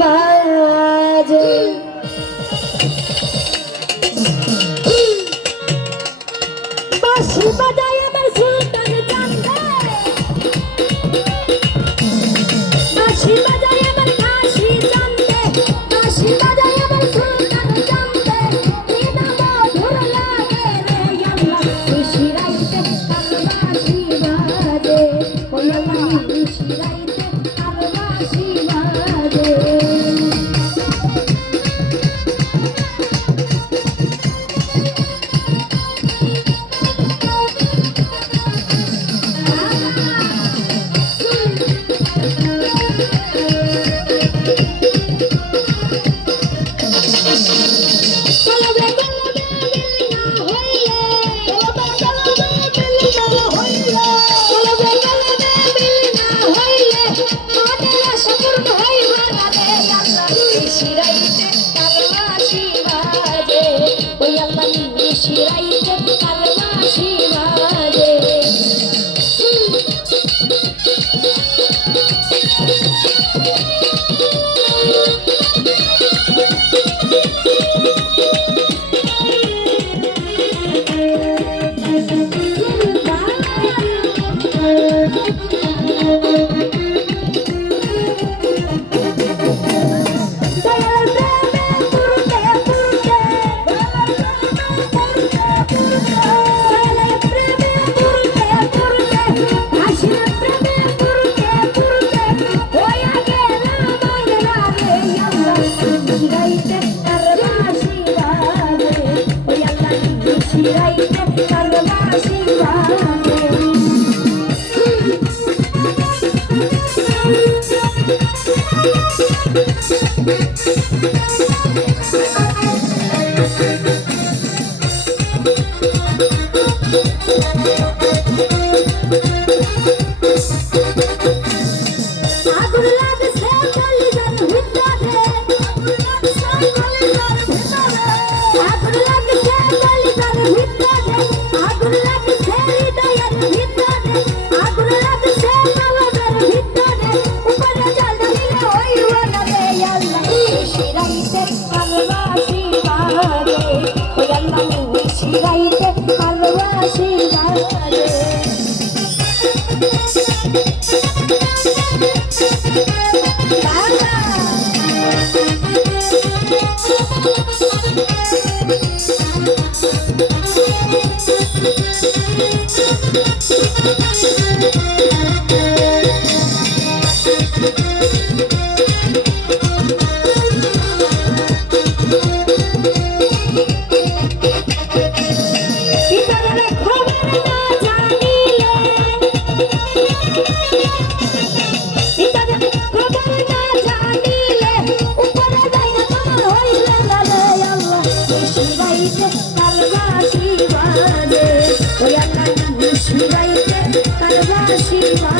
বাজে বাঁশি বাজায় আমার সুলতান চান্দে বাঁশি বাজায় আমার কাশি চান্দে বাঁশি বাজায় আমার সুলতান চান্দে কি নাম ধুর লাগে রে আল্লাহ খুশি রাইতে কাল বাঁশি বাজে ও আল্লাহ খুশি রাইতে কাল বাঁশি বাজে শিরাইতে কালবাসি বাজে শিরাইতে কালবাসি বাজে আগুন লাগছে কলিজার ভিতরে আগুন লাগছে কলিজার ভিতরে আগুন লাগছে হৃদয়ের ভিতরে আগুন লাগছে কলবের ভিতরে উপরে জল দিলে হইব না রে আল্লাহ শিরাইতে কালবাসি বাজে ও আল্লাহ শিরাইতে কালবাসি বাজে শিরাইতে কালবাসি বাজে